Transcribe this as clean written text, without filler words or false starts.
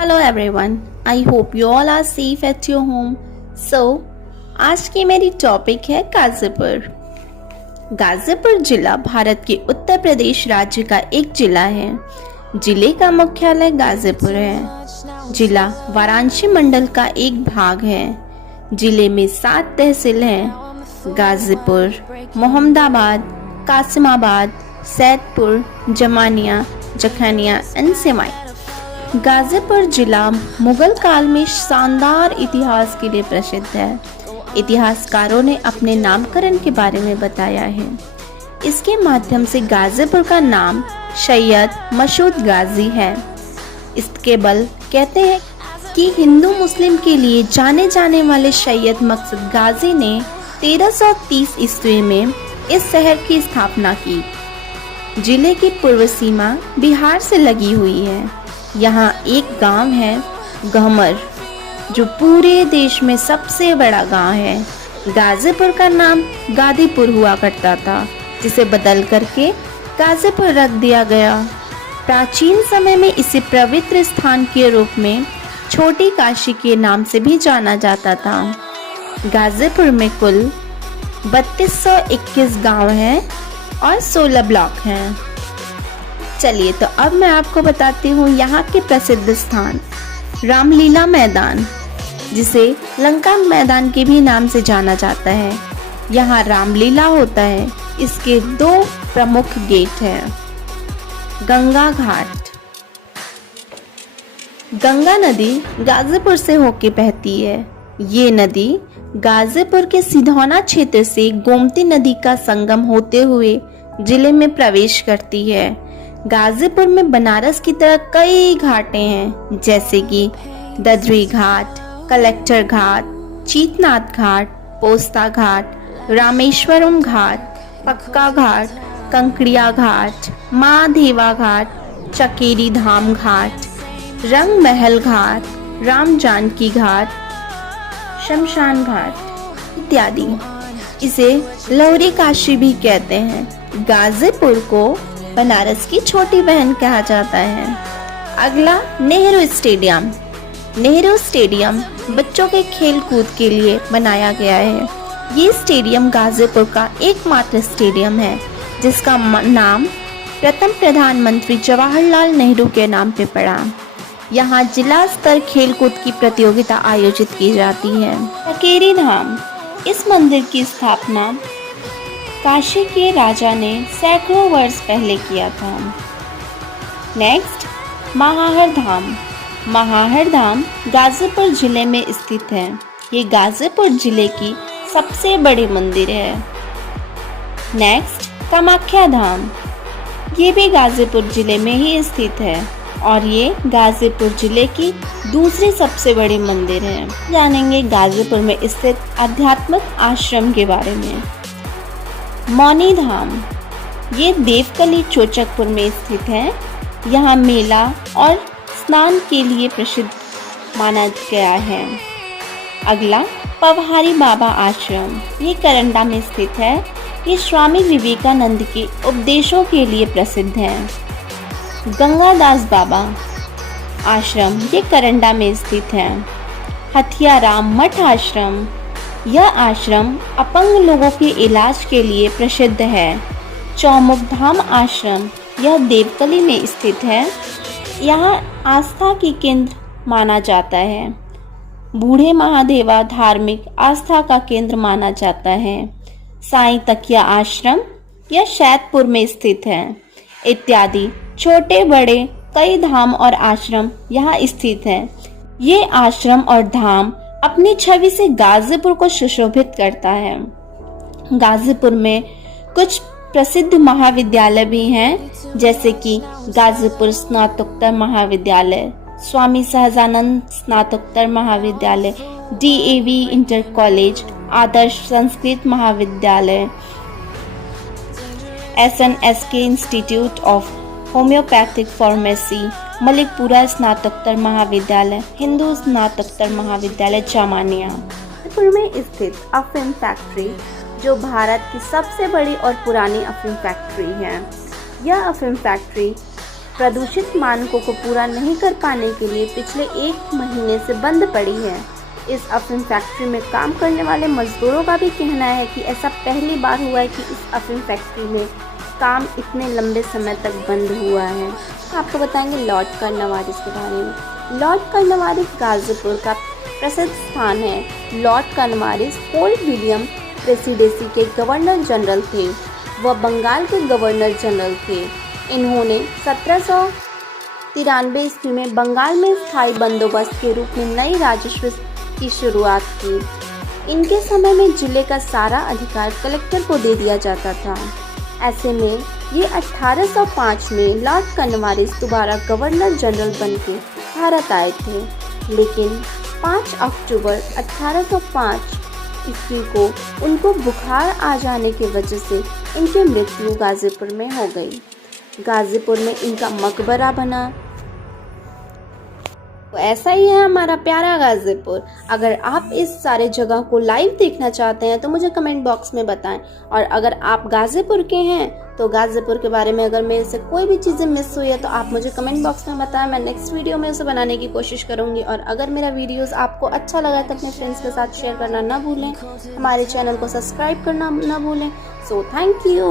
Hello everyone, I hope you all are safe at your home. आज की मेरी topic है गाजीपुर। गाजीपुर जिला भारत के उत्तर प्रदेश राज्य का एक जिला है। जिले का मुख्यालय गाजीपुर है। जिला वाराणसी मंडल का एक भाग है। जिले में 7 तहसील हैं: गाजीपुर, मोहम्मदाबाद, कासिमाबाद, सैदपुर, जमानिया, जखैनिया एंड सेमाई। गाजीपुर जिला मुगल काल में शानदार इतिहास के लिए प्रसिद्ध है। इतिहासकारों ने अपने नामकरण के बारे में बताया है। इसके माध्यम से गाजीपुर का नाम सैयद मसूद गाजी है। इसके बल कहते हैं कि हिंदू मुस्लिम के लिए जाने जाने वाले सैयद मकसूद गाजी ने 1330 ईस्वी में इस शहर की स्थापना की। जिले की पूर्व सीमा बिहार से लगी हुई है। यहाँ एक गांव है गहमर, जो पूरे देश में सबसे बड़ा गांव है। गाजीपुर का नाम गादीपुर हुआ करता था, जिसे बदल करके गाजीपुर रख दिया गया। प्राचीन समय में इसे पवित्र स्थान के रूप में छोटी काशी के नाम से भी जाना जाता था। गाजीपुर में कुल 3221 गांव हैं और 16 ब्लॉक हैं। चलिए तो अब मैं आपको बताती हूँ यहाँ के प्रसिद्ध स्थान। रामलीला मैदान, जिसे लंका मैदान के भी नाम से जाना जाता है, यहाँ रामलीला होता है। इसके 2 प्रमुख गेट हैं। गंगा घाट। गंगा नदी गाजीपुर से होके बहती है। ये नदी गाजीपुर के सिधौना क्षेत्र से गोमती नदी का संगम होते हुए जिले में प्रवेश करती है। गाजीपुर में बनारस की तरह कई घाटें हैं, जैसे कि ददरी घाट, कलेक्टर घाट, चीतनाथ घाट, पोस्ता घाट, रामेश्वरम घाट, पक्का घाट, कंकड़िया घाट, महादेवा घाट, चकेरी धाम घाट, रंग महल घाट, राम जानकी घाट, शमशान घाट इत्यादि। इसे लौरी काशी भी कहते हैं। गाजीपुर को बनारस की छोटी बहन कहा जाता है। अगला नेहरू स्टेडियम। नेहरू स्टेडियम बच्चों के खेल कूद के लिए बनाया गया है। ये स्टेडियम गाजीपुर का एकमात्र स्टेडियम है जिसका नाम प्रथम प्रधानमंत्री जवाहरलाल नेहरू के नाम पे पड़ा। यहाँ जिला स्तर खेल कूद की प्रतियोगिता आयोजित की जाती है। चकेरी धाम। इस मंदिर की स्थापना काशी के राजा ने सैकड़ों वर्ष पहले किया था। नेक्स्ट, महाहर धाम। महाहर धाम गाजीपुर जिले में स्थित है। ये गाजीपुर जिले की सबसे बड़ी मंदिर है। नेक्स्ट, कामाख्या धाम। ये भी गाजीपुर जिले में ही स्थित है और ये गाजीपुर जिले की दूसरी सबसे बड़ी मंदिर है। जानेंगे गाजीपुर में स्थित आध्यात्मिक आश्रम के बारे में। मौनी धाम। ये देवकली चोचकपुर में स्थित है। यहाँ मेला और स्नान के लिए प्रसिद्ध माना गया है। अगला, पवहारी बाबा आश्रम। ये करंडा में स्थित है। ये स्वामी विवेकानंद के उपदेशों के लिए प्रसिद्ध है। गंगादास बाबा आश्रम, ये करंडा में स्थित है। हथियाराम मठ आश्रम। यह आश्रम अपंग लोगों के इलाज के लिए प्रसिद्ध है। चौमुख धाम आश्रम, यह देवकली में स्थित है। यहाँ आस्था की केंद्र माना जाता है। बूढ़े महादेवा धार्मिक आस्था का केंद्र माना जाता है। साईं तकिया आश्रम, यह सैदपुर में स्थित है। इत्यादि छोटे बड़े कई धाम और आश्रम यहाँ स्थित हैं। ये आश्रम और धाम अपनी छवि से गाजीपुर को सुशोभित करता है। गाजीपुर में कुछ प्रसिद्ध महाविद्यालय भी हैं, जैसे कि गाजीपुर स्नातकोत्तर महाविद्यालय, स्वामी सहजानंद स्नातकोत्तर महाविद्यालय, DAV इंटर कॉलेज, आदर्श संस्कृत महाविद्यालय, SNSK institute of homeopathic pharmacy, Malikpura स्नातकोत्तर महाविद्यालय, हिंदू स्नातकोत्तर महाविद्यालय जामानिया। गाजीपुर में स्थित अफीम फैक्ट्री, जो भारत की सबसे बड़ी और पुरानी अफीम फैक्ट्री है। यह अफीम फैक्ट्री प्रदूषित मानकों को पूरा नहीं कर पाने के लिए पिछले 1 महीने से बंद पड़ी है। इस अफीम फैक्ट्री में काम करने वाले मजदूरों का भी कहना है कि ऐसा पहली बार हुआ है कि इस अफीम फैक्ट्री में काम इतने लंबे समय तक बंद हुआ है। आपको बताएंगे लॉर्ड कर्नवालिस के बारे में। लॉर्ड कर्नवालिस गाजीपुर का प्रसिद्ध स्थान है। Lord Cornwallis fort William presidency के गवर्नर जनरल थे। वह बंगाल के गवर्नर जनरल थे। इन्होंने 1793 ईस्वी में बंगाल में स्थायी बंदोबस्त के रूप में नई राजस्व की शुरुआत की। इनके समय में जिले का सारा अधिकार कलेक्टर को दे दिया जाता था। ऐसे में ये 1805 में लॉर्ड कर्नवालिस दोबारा गवर्नर जनरल बनके भारत आए थे, लेकिन 5 अक्टूबर 1805 ईस्वी को उनको बुखार आ जाने की वजह से इनकी मृत्यु गाजीपुर में हो गई। गाजीपुर में इनका मकबरा बना। तो ऐसा ही है हमारा प्यारा गाजीपुर। अगर आप इस सारे जगह को लाइव देखना चाहते हैं तो मुझे कमेंट बॉक्स में बताएं। और अगर आप गाजीपुर के हैं तो गाजीपुर के बारे में अगर मेरे से कोई भी चीज़ें मिस हुई है तो आप मुझे कमेंट बॉक्स में बताएं। मैं नेक्स्ट वीडियो में उसे बनाने की कोशिश करूंगी। और अगर मेरा वीडियोस आपको अच्छा लगा तो अपने फ्रेंड्स के साथ शेयर करना ना भूलें। हमारे चैनल को सब्सक्राइब करना ना भूलें। So thank you.